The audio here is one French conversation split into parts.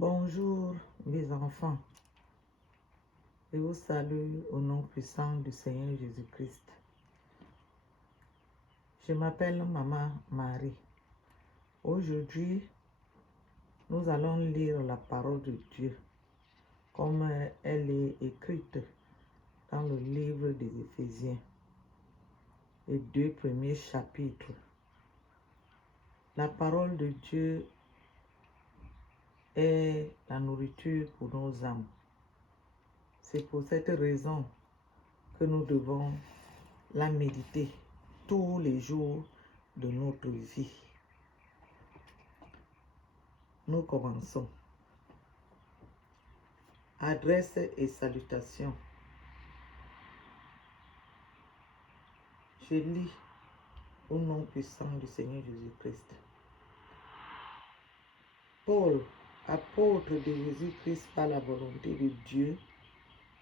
Bonjour mes enfants, je vous salue au nom puissant du Seigneur Jésus-Christ. Je m'appelle Maman Marie. Aujourd'hui, nous allons lire la parole de Dieu comme elle est écrite dans le livre des Éphésiens, les 2 premiers chapitres. La parole de Dieu est la nourriture pour nos âmes. C'est pour cette raison que nous devons la méditer tous les jours de notre vie. Nous commençons. Adresse et salutations. Je lis au nom puissant du Seigneur Jésus-Christ. Paul, apôtre de Jésus-Christ par la volonté de Dieu,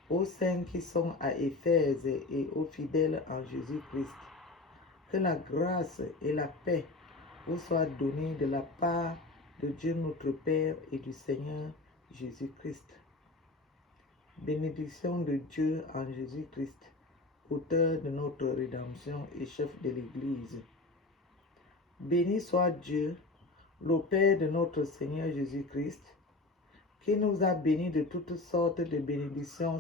aux saints qui sont à Éphèse et aux fidèles en Jésus-Christ, que la grâce et la paix vous soient données de la part de Dieu notre Père et du Seigneur Jésus-Christ. Bénédiction de Dieu en Jésus-Christ, auteur de notre rédemption et chef de l'Église. Béni soit Dieu, le Père de notre Seigneur Jésus-Christ, qui nous a bénis de toutes sortes de bénédictions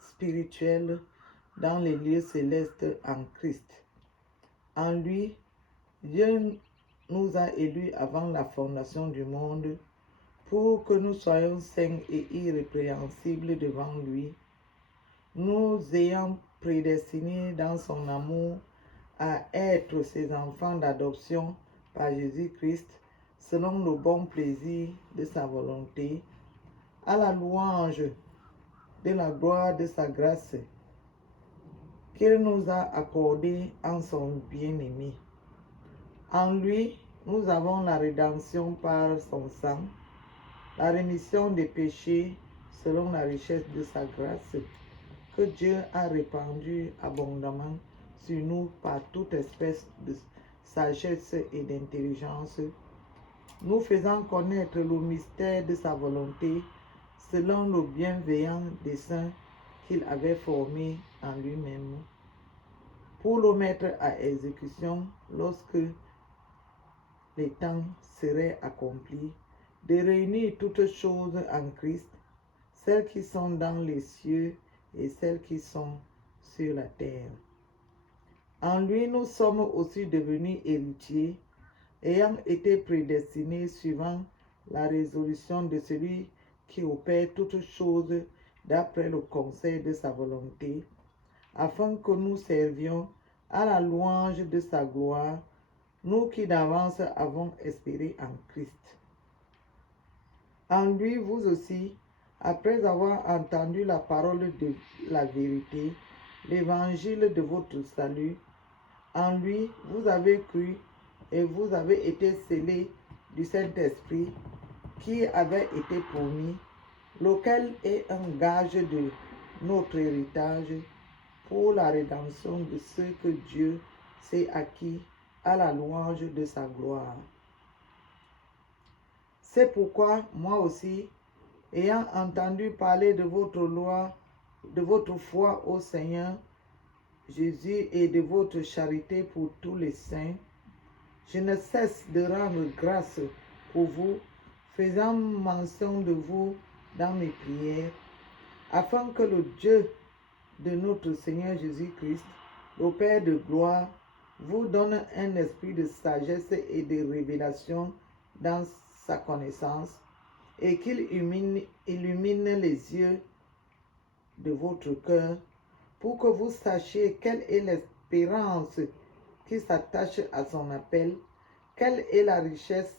spirituelles dans les lieux célestes en Christ. En lui, Dieu nous a élus avant la fondation du monde pour que nous soyons saints et irrépréhensibles devant lui, nous ayant prédestinés dans son amour à être ses enfants d'adoption par Jésus-Christ, selon le bon plaisir de sa volonté, à la louange de la gloire de sa grâce, qu'il nous a accordée en son bien-aimé. En lui, nous avons la rédemption par son sang, la rémission des péchés selon la richesse de sa grâce, que Dieu a répandue abondamment sur nous par toute espèce de sagesse et d'intelligence, nous faisant connaître le mystère de sa volonté selon le bienveillant dessein qu'il avait formé en lui-même, pour le mettre à exécution lorsque les temps seraient accomplis, de réunir toutes choses en Christ, celles qui sont dans les cieux et celles qui sont sur la terre. En lui, nous sommes aussi devenus héritiers, ayant été prédestinés suivant la résolution de celui qui opère toutes choses d'après le conseil de sa volonté, afin que nous servions à la louange de sa gloire, nous qui d'avance avons espéré en Christ. En lui, vous aussi, après avoir entendu la parole de la vérité, l'évangile de votre salut, en lui, vous avez cru et vous avez été scellés du Saint-Esprit qui avait été promis, lequel est un gage de notre héritage pour la rédemption de ceux que Dieu s'est acquis à la louange de sa gloire. C'est pourquoi moi aussi, ayant entendu parler de votre loi, de votre foi au Seigneur Jésus et de votre charité pour tous les saints, je ne cesse de rendre grâce pour vous, faisant mention de vous dans mes prières, afin que le Dieu de notre Seigneur Jésus-Christ, le Père de gloire, vous donne un esprit de sagesse et de révélation dans sa connaissance, et qu'il illumine les yeux de votre cœur, pour que vous sachiez quelle est l'espérance qui s'attache à son appel, quelle est la richesse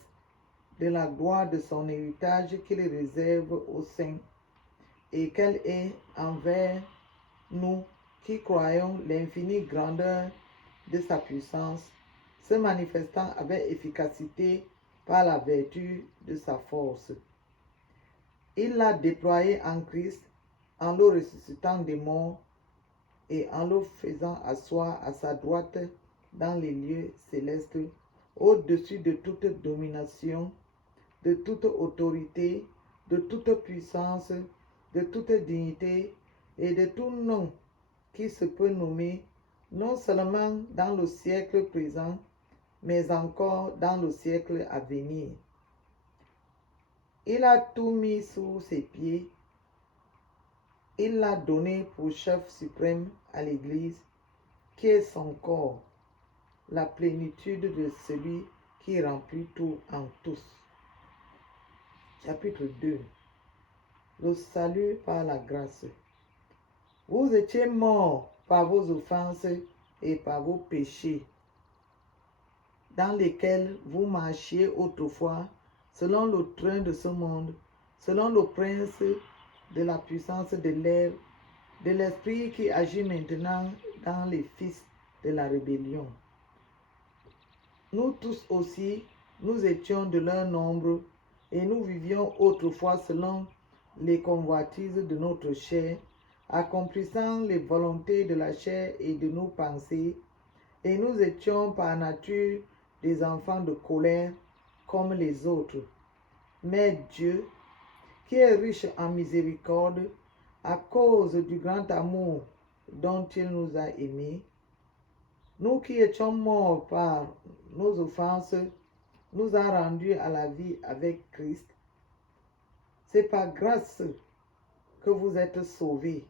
de la gloire de son héritage qu'il réserve aux saints, et quelle est envers nous qui croyons l'infinie grandeur de sa puissance, se manifestant avec efficacité par la vertu de sa force. Il l'a déployé en Christ, en le ressuscitant des morts et en le faisant asseoir à sa droite dans les lieux célestes, au-dessus de toute domination, de toute autorité, de toute puissance, de toute dignité et de tout nom qui se peut nommer, non seulement dans le siècle présent, mais encore dans le siècle à venir. Il a tout mis sous ses pieds. Il l'a donné pour chef suprême à l'Église, qui est son corps, la plénitude de celui qui remplit tout en tous. Chapitre 2. Le salut par la grâce. Vous étiez morts par vos offenses et par vos péchés, dans lesquels vous marchiez autrefois, selon le train de ce monde, selon le prince de la puissance de l'air, de l'esprit qui agit maintenant dans les fils de la rébellion. Nous tous aussi, nous étions de leur nombre, et nous vivions autrefois selon les convoitises de notre chair, accomplissant les volontés de la chair et de nos pensées, et nous étions par nature des enfants de colère comme les autres. Mais Dieu, qui est riche en miséricorde, à cause du grand amour dont il nous a aimés, nous qui étions morts par nos offenses, nous a rendus à la vie avec Christ. C'est par grâce que vous êtes sauvés.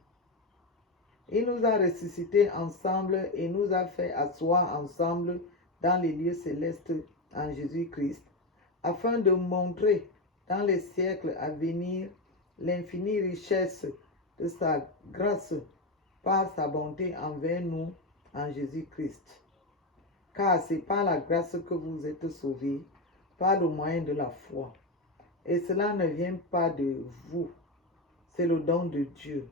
Il nous a ressuscités ensemble et nous a fait asseoir ensemble dans les lieux célestes en Jésus-Christ, afin de montrer dans les siècles à venir l'infinie richesse de sa grâce par sa bonté envers nous en Jésus-Christ. Car c'est par la grâce que vous êtes sauvés, par le moyen de la foi. Et cela ne vient pas de vous, c'est le don de Dieu.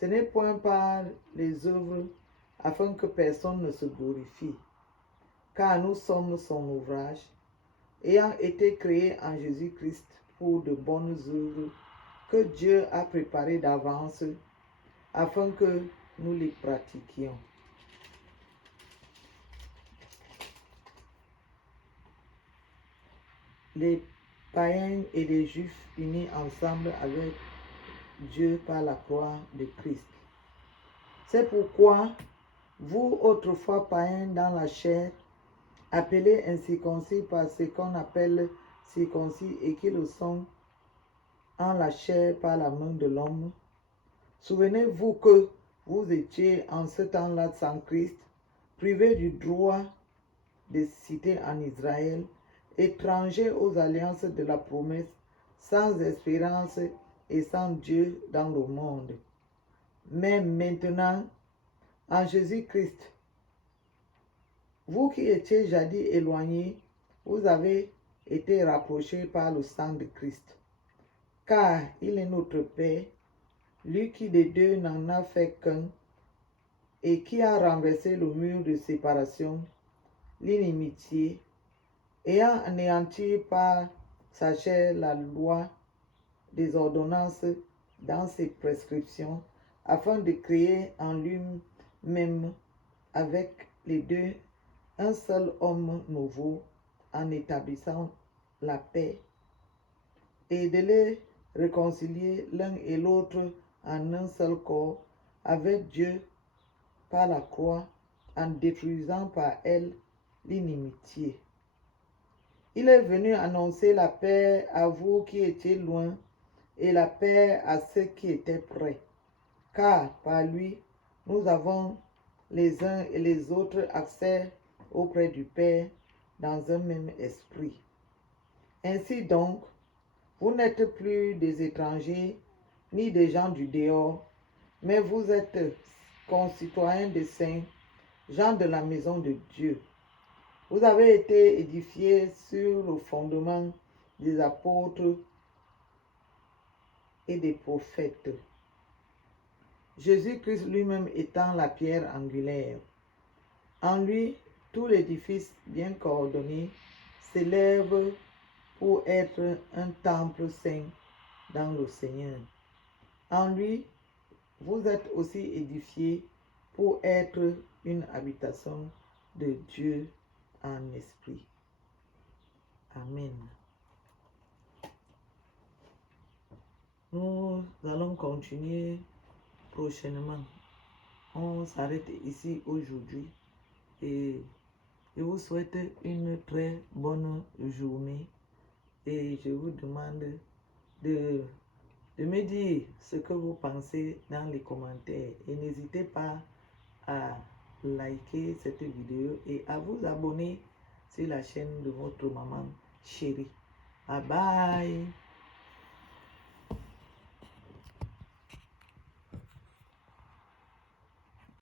Ce n'est point par les œuvres, afin que personne ne se glorifie. Car nous sommes son ouvrage, ayant été créés en Jésus-Christ pour de bonnes œuvres que Dieu a préparées d'avance, afin que nous les pratiquions. Les païens et les juifs unis ensemble avec Dieu par la croix de Christ. C'est pourquoi vous, autrefois païens dans la chair, appelés incirconcis par ce qu'on appelle circoncis et qui le sont en la chair par la main de l'homme, souvenez-vous que vous étiez en ce temps-là sans Christ, privés du droit de cité en Israël, étrangers aux alliances de la promesse, sans espérance et sans Dieu dans le monde. Mais maintenant, en Jésus-Christ, vous qui étiez jadis éloignés, vous avez été rapprochés par le sang de Christ. Car il est notre Père, lui qui des deux n'en a fait qu'un, et qui a renversé le mur de séparation, l'inimitié, ayant anéanti par sa chair la loi des ordonnances dans ses prescriptions, afin de créer en lui-même avec les deux un seul homme nouveau, en établissant la paix, et de les réconcilier l'un et l'autre en un seul corps avec Dieu par la croix, en détruisant par elle l'inimitié. Il est venu annoncer la paix à vous qui étiez loin et la paix à ceux qui étaient près, car par lui, nous avons les uns et les autres accès auprès du Père dans un même esprit. Ainsi donc, vous n'êtes plus des étrangers ni des gens du dehors, mais vous êtes concitoyens des saints, gens de la maison de Dieu. Vous avez été édifiés sur le fondement des apôtres et des prophètes, Jésus-Christ lui-même étant la pierre angulaire. En lui, tout l'édifice bien coordonné s'élève pour être un temple saint dans le Seigneur. En lui, vous êtes aussi édifiés pour être une habitation de Dieu en esprit. Amen. Nous allons continuer prochainement. On s'arrête ici aujourd'hui et je vous souhaite une très bonne journée et je vous demande de me dire ce que vous pensez dans les commentaires et n'hésitez pas à liker cette vidéo et à vous abonner sur la chaîne de votre maman chérie. Bye bye.